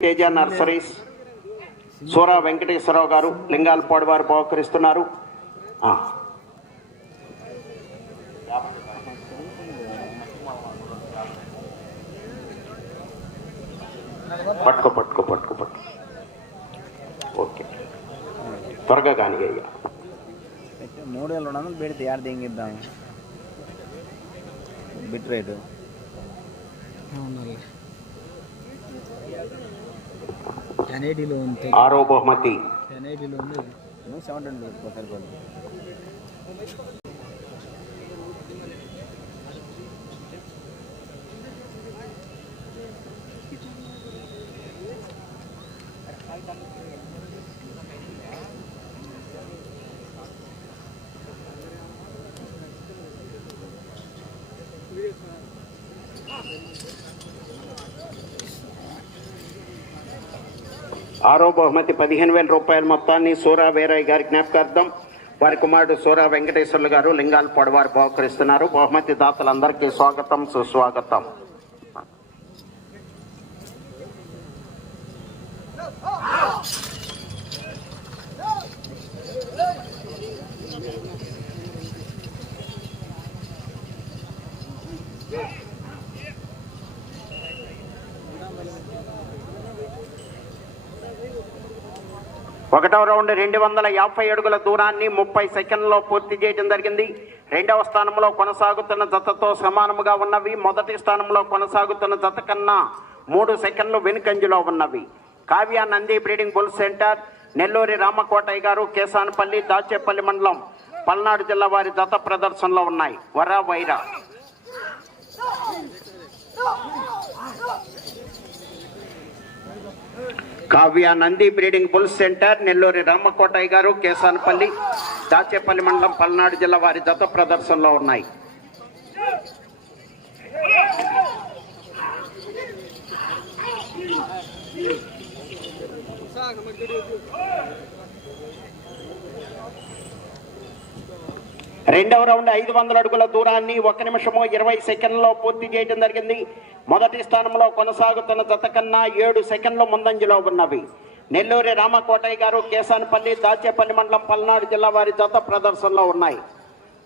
Teja nurseries. సూరా వెంకటేశ్వరరావు గారు లింగాలపాడు వారు బహుకరిస్తున్నారు. ఆ. పట్టుకో పట్టుకో పట్టుకో పట్టుకో. ఓకే. త్వరగా కానీ అయ్యా. మూడు వేల రెండు వందలు పెడితే ఏడు దింగిద్దాం బిట్ రేటు. కెనేడీలో ఉంది ఆరో బహుమతి. కెనేడీలో ఉంది సెవెన్ హండ్రెడ్ ఆరో బహుమతి పదిహేను వేల రూపాయల మొత్తాన్ని సూరా వీరయ్య గారి జ్ఞాపకార్థం వారి కుమారుడు సూరా వెంకటేశ్వర్లు గారు లింగాల పొడవారు బహుకరిస్తున్నారు. బహుమతి దాతలందరికీ స్వాగతం సుస్వాగతం. ఒకటవ రౌండ్ రెండు వందల యాభై అడుగుల దూరాన్ని ముప్పై సెకండ్లో పూర్తి చేయడం జరిగింది. రెండవ స్థానంలో కొనసాగుతున్న జతతో సమానముగా ఉన్నవి. మొదటి స్థానంలో కొనసాగుతున్న జత కన్నా మూడు సెకండ్లు వెనుకంజలో ఉన్నవి. Kavya Nandi breeding bull centre Nelluri Ramakotaiah garu Kesanapalli Dachepalli మండలం పల్నాడు జిల్లా వారి జత ప్రదర్శనలో ఉన్నాయి. వరా Wyra. Kavya Nandi breeding bull centre Nelluri Ramakotaiah garu Kesanapalli Dachepalli మండలం పల్నాడు జిల్లా వారి జత ప్రదర్శనలో ఉన్నాయి. రెండవ రౌండ్ ఐదు వందల అడుగుల దూరాన్ని ఒక నిమిషము ఇరవై సెకండ్లో పూర్తి చేయడం జరిగింది. మొదటి స్థానంలో కొనసాగుతున్న జత కన్నా ఏడు సెకండ్లు ముందంజలో ఉన్నవి. నెల్లూరి రామకోటయ్య గారు కేసానపల్లి దాచేపల్లి మండలం పల్నాడు జిల్లా వారి జత ప్రదర్శనలో ఉన్నాయి.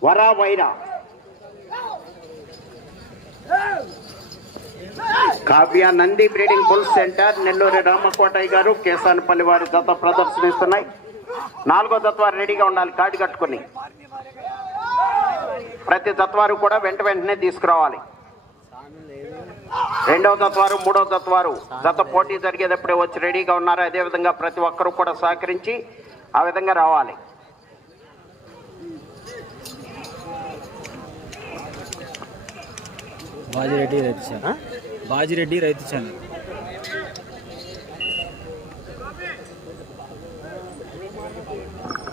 వరా Wyra. Kavya Nandi breeding bull centre Nelluri Ramakotaiah garu Kesanapalli వారి జత ప్రదర్శనిస్తున్నాయి. నాలుగో తత్వాలు రెడీగా ఉండాలి కార్డు కట్టుకుని. ప్రతి తత్వారు కూడా వెంట వెంటనే తీసుకురావాలి. రెండవ తత్వారు మూడవ తత్వారు గత పోటీ జరిగేటప్పుడే వచ్చి రెడీగా ఉన్నారు? అదేవిధంగా ప్రతి ఒక్కరూ కూడా సహకరించి ఆ విధంగా రావాలి. బాజిరెడ్డి రైతు ఛానల్. బాజిరెడ్డి రైతు ఛానల్.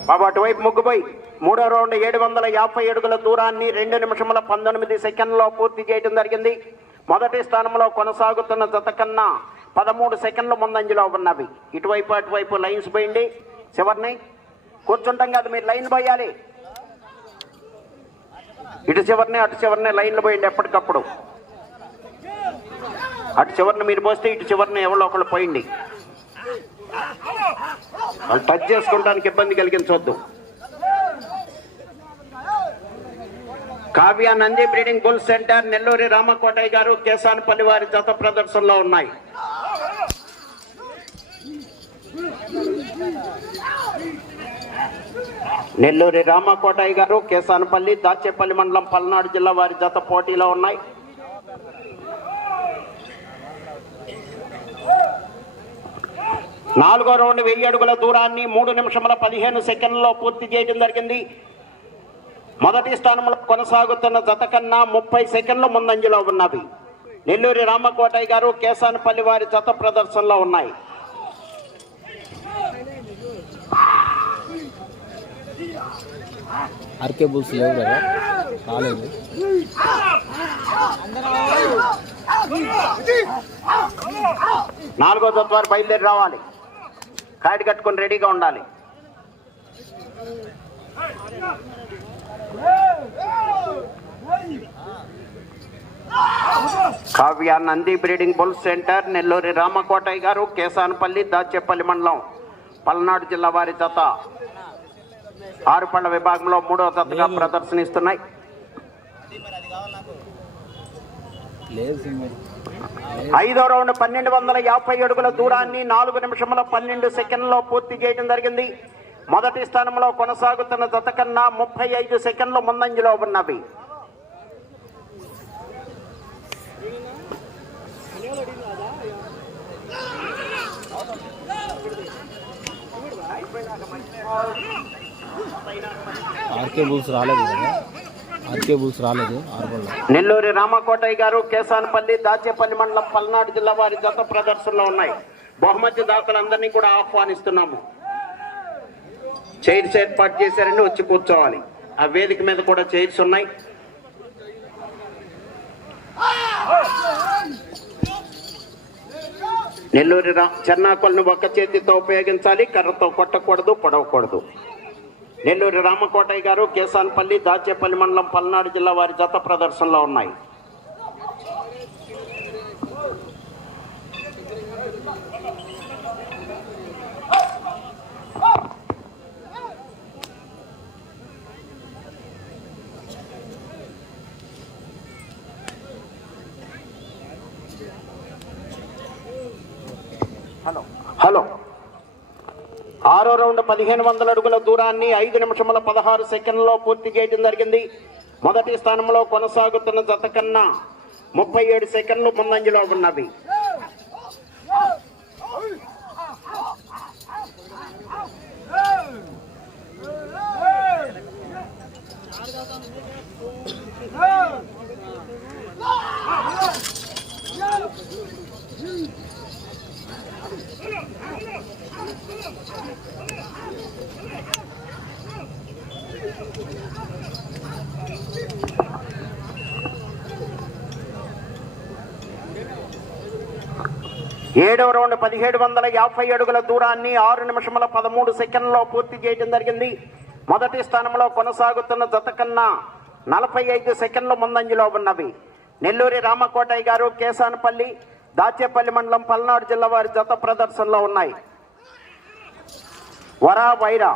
బాబు అటువైపు ముగ్గుపోయి. మూడో రౌండ్ ఏడు వందల యాభై అడుగుల దూరాన్ని రెండు నిమిషముల పంతొమ్మిది సెకండ్లో పూర్తి చేయడం జరిగింది. మొదటి స్థానంలో కొనసాగుతున్న జత కన్నా పదమూడు సెకండ్లు ముందంజలో ఉన్నవి. ఇటువైపు అటువైపు లైన్స్ పోయింది. చివరిని కూర్చుంటాం కాదు మీరు లైన్ పోయాలి. ఇటు చివరిని అటు చివరిని లైన్లు పోయింది ఎప్పటికప్పుడు. అటు చివరిని మీరు పోస్తే ఇటు చివరిని ఎవరో ఒకళ్ళు పోయింది. వాళ్ళు టచ్ చేసుకోవడానికి ఇబ్బంది కలిగించవద్దు Kavya Nandi breeding bull centre Nelluri Ramakotaiah garu Kesanpalli వారి జత ప్రదర్శనలో ఉన్నాయి. నెల్లూరి రామకోటయ్య గారు కేసానపల్లి దాచేపల్లి మండలం పల్నాడు జిల్లా వారి జత పోటీలో ఉన్నాయి. నాలుగో రౌండ్ వెయ్యి అడుగుల దూరాన్ని మూడు నిమిషముల పదిహేను సెకండ్లలో పూర్తి చేయడం జరిగింది. మొదటి స్థానంలో కొనసాగుతున్న జత కన్నా ముప్పై సెకండ్లు ముందంజలో ఉన్నవి నెల్లూరి రామకోటయ్య గారు కేసానపల్లి వారి జత ప్రదర్శనలో ఉన్నాయి. ఆర్కే బుల్స్ లేవు కదా? రాలేదు. నాలుగో జత వారు బయలుదేరి రావాలి. కాడి కట్టుకొని రెడీగా ఉండాలి. Kavya Nandi breeding bull centre Nelluri Ramakotaiah garu Kesanapalli Dachepalli మండలం పల్నాడు జిల్లా వారి జత. ఆరుపళ్ళ విభాగంలో మూడో జతగా ప్రదర్శనిస్తున్నాయి. ఐదో రౌండ్ పన్నెండు వందల యాభై అడుగుల దూరాన్ని నాలుగు నిమిషముల పన్నెండు సెకండ్లో పూర్తి చేయడం జరిగింది. మొదటి స్థానంలో కొనసాగుతున్న జత కన్నా ముప్పై ఐదు సెకండ్లు ముందంజలో ఉన్నవి. ఆర్కే బుల్స్ రాలేదు కదా? ఆర్కే బుల్స్ రాలేదు ఆరుబళ్ళ నెల్లూరి రామకోటయ్య గారు కేసానపల్లి దాచేపల్లి మండలం పల్నాడు జిల్లా వారి జత ప్రదర్శనలో ఉన్నాయి. బహుమతి దాతలందరినీ కూడా ఆహ్వానిస్తున్నాము. చైర్స్ ఏర్పాటు చేశారండి వచ్చి కూర్చోవాలి. ఆ వేదిక మీద కూడా చైర్స్ ఉన్నాయి. నెల్లూరి రా చెన్నాకొలను ఒక్క చేతితో ఉపయోగించాలి కర్రతో కొట్టకూడదు పొడవకూడదు. నెల్లూరి రామకోటయ్య గారు కేసాన్పల్లి దాచేపల్లి మండలం పల్నాడు జిల్లా వారి జత ప్రదర్శనలో ఉన్నాయి. హలో. హలో. ఆరో రౌండ్ పదిహేను వందల అడుగుల దూరాన్ని ఐదు నిమిషముల పదహారు సెకండ్లో పూర్తి చేయడం జరిగింది. మొదటి స్థానంలో కొనసాగుతున్న జత కన్నా ముప్పై ఏడు సెకండ్లు ముందంజలో ఉన్నవి. ఏడవ రౌండ్ పదిహేడు వందల యాభై అడుగుల దూరాన్ని ఆరు నిమిషముల పదమూడు సెకండ్లో పూర్తి చేయడం జరిగింది. మొదటి స్థానంలో కొనసాగుతున్న జత కన్నా నలభై ఐదు సెకండ్లు ముందంజలో ఉన్నవి. నెల్లూరి రామకోటయ్య గారు కేసానపల్లి దాచేపల్లి మండలం పల్నాడు జిల్లా వారి జత ప్రదర్శనలో ఉన్నాయి. వరా వైరా.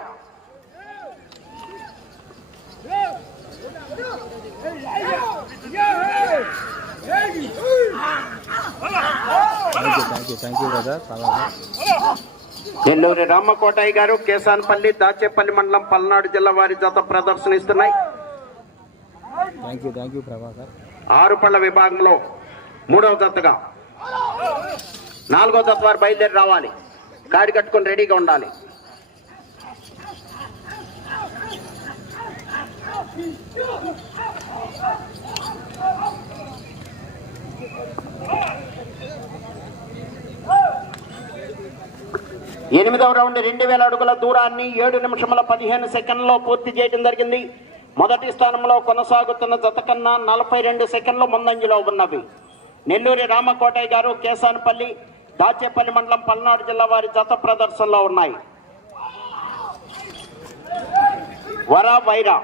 నెల్లూరి రామకోటయ్య గారు కేసానపల్లి దాచేపల్లి మండలం పల్నాడు జిల్లా వారి జత ప్రదర్శనిస్తున్నాయి. ఆరు పళ్ళ విభాగంలో మూడవ జతగా నాలుగో తత్వారు బయలుదేరి రావాలి. కాడి కట్టుకొని రెడీగా ఉండాలి. ఎనిమిదవ రౌండ్ రెండు వేల అడుగుల దూరాన్ని ఏడు నిమిషముల పదిహేను సెకండ్లో పూర్తి చేయడం జరిగింది. మొదటి స్థానంలో కొనసాగుతున్న జత కన్నా నలభై రెండు సెకండ్లు ముందంజలో ఉన్నవి. నెల్లూరి రామకోటయ్య గారు కేసానపల్లి దాచేపల్లి మండలం పల్నాడు జిల్లా వారి జత ప్రదర్శనలో ఉన్నాయి. వర వైరా.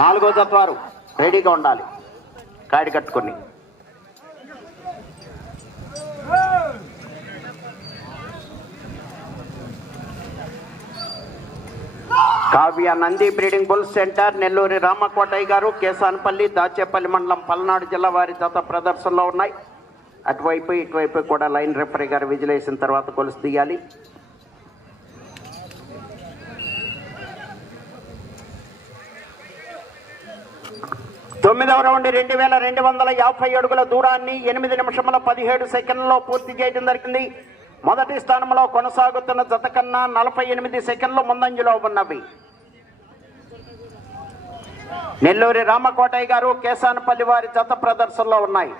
నాలుగో జత వారు రెడీగా ఉండాలి. కాడి కట్టుకొని. Kavya Nandi breeding bull centre Nelluri Ramakotaiah garu Kesanapalli Dachepalli మండలం పల్నాడు జిల్లా వారి జత ప్రదర్శనలో ఉన్నాయి. అటువైపు ఇటువైపు కూడా లైన్ రెఫరీ గారు విజిలేసిన తర్వాత కొలుసు తీయాలి. తొమ్మిదవ రౌండ్ రెండు వేల రెండు వందల యాభై అడుగుల దూరాన్ని ఎనిమిది నిమిషముల పదిహేడు సెకండ్లలో పూర్తి చేయడం జరిగింది. మొదటి స్థానంలో కొనసాగుతున్న జత కన్నా నలభై ఎనిమిది సెకండ్లు ముందంజలో ఉన్నవి. నెల్లూరి రామకోటయ్య గారు కేశానపల్లి వారి జత ప్రదర్శనలో ఉన్నాయి.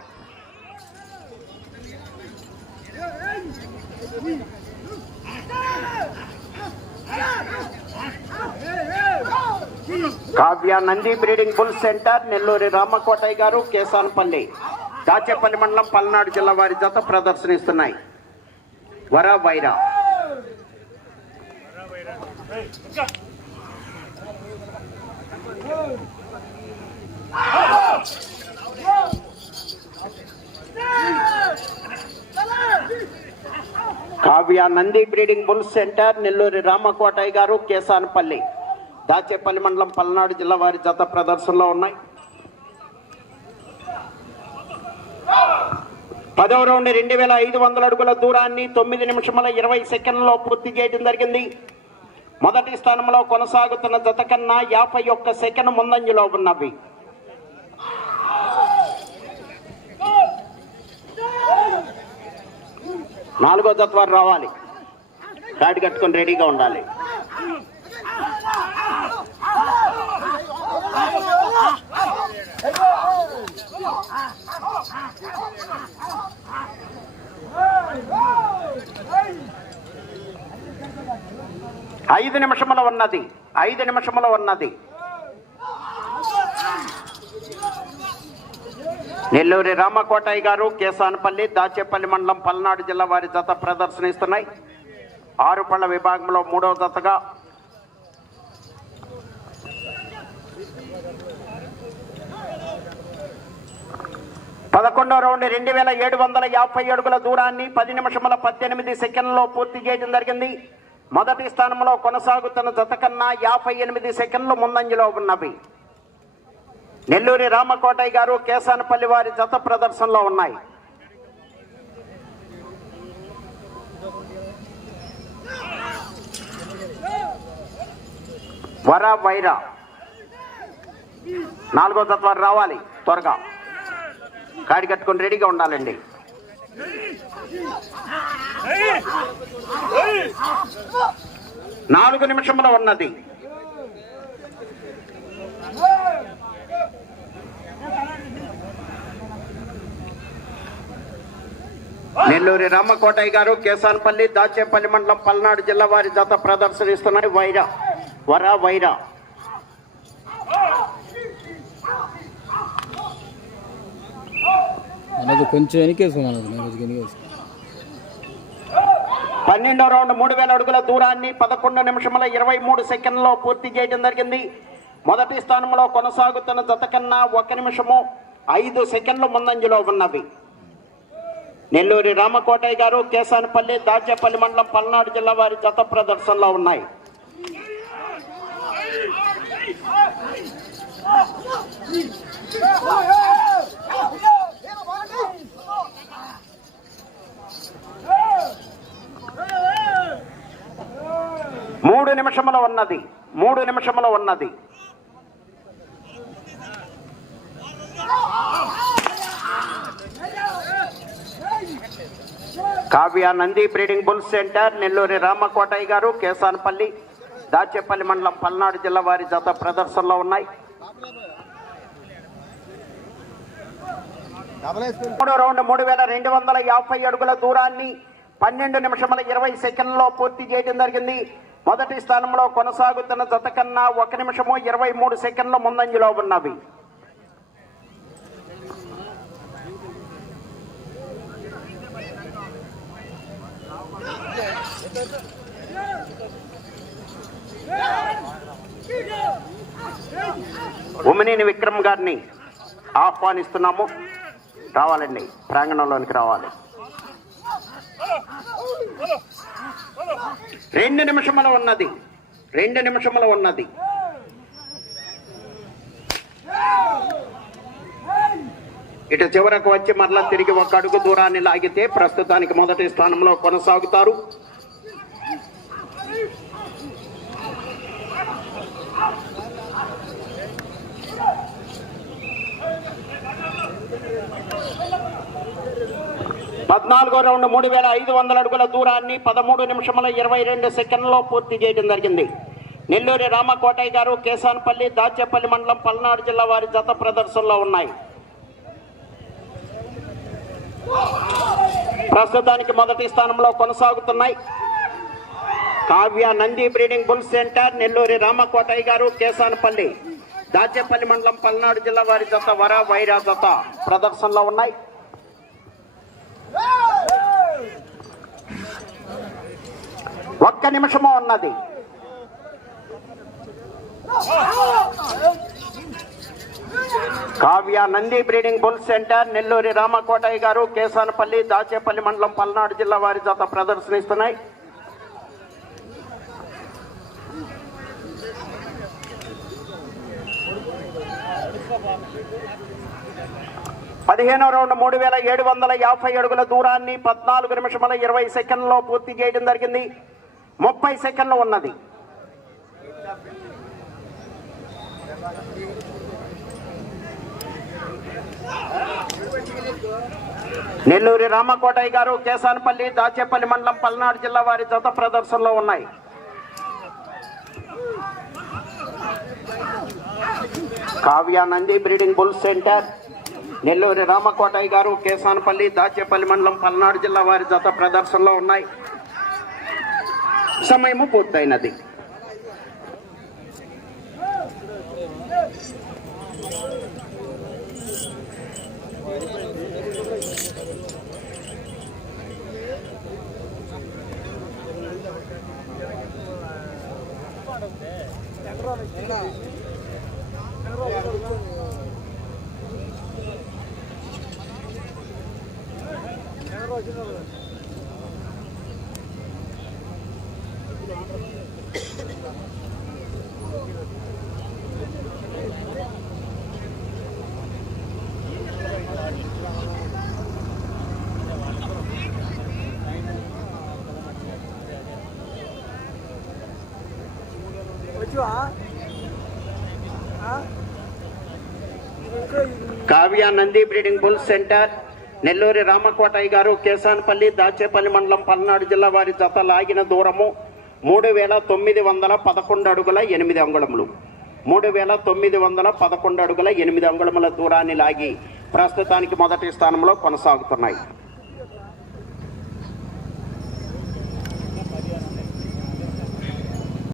Kavya Nandi breeding bull centre Nelluri Ramakotaiah garu Kesanapalli Dachepalli మండలం పల్నాడు జిల్లా వారి జత ప్రదర్శనిస్తున్నాయి. వర Wyra Kavya Nandi breeding bull centre Nelluri Ramakotaiah garu Kesanapalli. Dachepalli మండలం పల్నాడు జిల్లా వారి జత ప్రదర్శనలో ఉన్నాయి. పదవ రౌండ్ రెండు వేల ఐదు వందల అడుగుల దూరాన్ని తొమ్మిది నిమిషముల ఇరవై సెకండ్లో పూర్తి చేయడం జరిగింది. మొదటి స్థానంలో కొనసాగుతున్న జత కన్నా యాభై ఒక్క సెకండ్ ముందంజలో ఉన్నవి. నాలుగో తత్వాలు రావాలి. కాడి కట్టుకొని రెడీగా ఉండాలి. ఐదు నిమిషముల ఉన్నది ఐదు నిమిషముల ఉన్నది. నెల్లూరి రామకోటయ్య గారు కేసానపల్లి దాచేపల్లి మండలం పల్నాడు జిల్లా వారి జత ప్రదర్శనిస్తున్నాయి. ఆరు పళ్ళ విభాగంలో మూడవ జతగా పదకొండో రౌండ్ రెండు వేల ఏడు వందల యాభై అడుగుల దూరాన్ని పది నిమిషముల పద్దెనిమిది సెకండ్లో పూర్తి చేయడం జరిగింది. మొదటి స్థానంలో కొనసాగుతున్న జత కన్నా యాభై ఎనిమిది సెకండ్లు ముందంజలో ఉన్నవి. నెల్లూరి రామకోటయ్య గారు కేసానపల్లి వారి జత ప్రదర్శనలో ఉన్నాయి. వర వైర. నాలుగో తత్వాలు రావాలి త్వరగా. కాడి కట్టుకొని రెడీగా ఉండాలండి. నాలుగు నిమిషముల ఉన్నది. నెల్లూరి రామకోటయ్య గారు కేసాన్పల్లి దాచేపల్లి మండలం పల్నాడు జిల్లా వారి జత ప్రదర్శనిస్తున్నాయి వైరా వరా వైరా. మనది కొంచెం వెనకేసు మనది మనది వెనకేసు పన్నెండో రౌండ్ మూడు వేల అడుగుల దూరాన్ని పదకొండు నిమిషముల ఇరవై మూడు సెకండ్లో పూర్తి చేయడం జరిగింది మొదటి స్థానంలో కొనసాగుతున్న జత కన్నా ఒక నిమిషము ఐదు సెకండ్లు ముందంజలో ఉన్నవి నెల్లూరి రామకోటయ్య గారు కేసానపల్లి దాచేపల్లి మండలం పల్నాడు జిల్లా వారి జత ప్రదర్శనలో ఉన్నాయి మూడు నిమిషముల ఉన్నది మూడు నిమిషముల ఉన్నది. Kavya Nandi breeding bull centre Nelluri Ramakotaiah garu Kesanapalli Dachepalli మండలం పల్నాడు జిల్లా వారి జత ప్రదర్శనలో ఉన్నాయి. మూడో రౌండ్ మూడు వేల రెండు వందల యాభై అడుగుల దూరాన్ని పన్నెండు నిమిషముల ఇరవై సెకండ్లో పూర్తి చేయడం జరిగింది. మొదటి స్థానంలో కొనసాగుతున్న జత కన్నా ఒక నిమిషము ఇరవై మూడు సెకండ్ల ముందంజలో ఉన్నవి. ఉమినేని విక్రమ్ గారిని ఆహ్వానిస్తున్నాము. రావాలండి ప్రాంగణంలోనికి రావాలి. రెండు నిమిషముల ఉన్నది. రెండు నిమిషముల ఉన్నది. ఇటు చివరకు వచ్చి మరలా తిరిగి ఒక అడుగు దూరాన్ని లాగితే ప్రస్తుతానికి మొదటి స్థానంలో కొనసాగుతారు. పద్నాలుగో రౌండ్ మూడు వేల ఐదు వందల అడుగుల దూరాన్ని పదమూడు నిమిషముల ఇరవై రెండు సెకండ్లో పూర్తి చేయడం జరిగింది. నెల్లూరి రామకోటయ్య గారు కేశాన్పల్లి దాచేపల్లి మండలం పల్నాడు జిల్లా వారి జత ప్రదర్శనలో ఉన్నాయి. ప్రస్తుతానికి మొదటి స్థానంలో కొనసాగుతున్నాయి. Kavya Nandi breeding bull centre Nelluri Ramakotaiah garu Kesanapalli Dachepalli మండలం పల్నాడు జిల్లా వారి జత వర వైరా జత ప్రదర్శనలో ఉన్నాయి. ఒక్క నిమిషము ఉన్నది. Kavya Nandi breeding bull centre Nelluri Ramakotaiah garu Kesanapalli Dachepalli మండలం పల్నాడు జిల్లా వారి జత ప్రదర్శనిస్తున్నాయి. పదిహేనో రౌండ్ మూడు వేల ఏడు వందల యాభై అడుగుల దూరాన్ని పద్నాలుగు నిమిషముల ఇరవై సెకండ్లో పూర్తి చేయడం జరిగింది. ముప్పై సెకండ్లు ఉన్నది. నెల్లూరి రామకోటయ్య గారు కేసానపల్లి దాచేపల్లి మండలం పల్నాడు జిల్లా వారి జత ప్రదర్శనలో ఉన్నాయి. Kavyanandi breeding bull centre. Nelluri Ramakotaiah garu Kesanapalli Dachepalli మండలం పల్నాడు జిల్లా వారి జత ప్రదర్శనలో ఉన్నాయి. సమయము పూర్తయినది. Kavya Nandi breeding bull centre Nelluri Ramakotaiah garu Keshanpalli Dachepalli మండలం పల్నాడు జిల్లా వారి జత లాగిన దూరము మూడు వేల తొమ్మిది వందల పదకొండు అడుగుల ఎనిమిది అంగుళములు. మూడు వేల తొమ్మిది వందల పదకొండు అడుగుల ఎనిమిది అంగుళముల దూరాన్ని లాగి ప్రస్తుతానికి మొదటి స్థానంలో కొనసాగుతున్నాయి.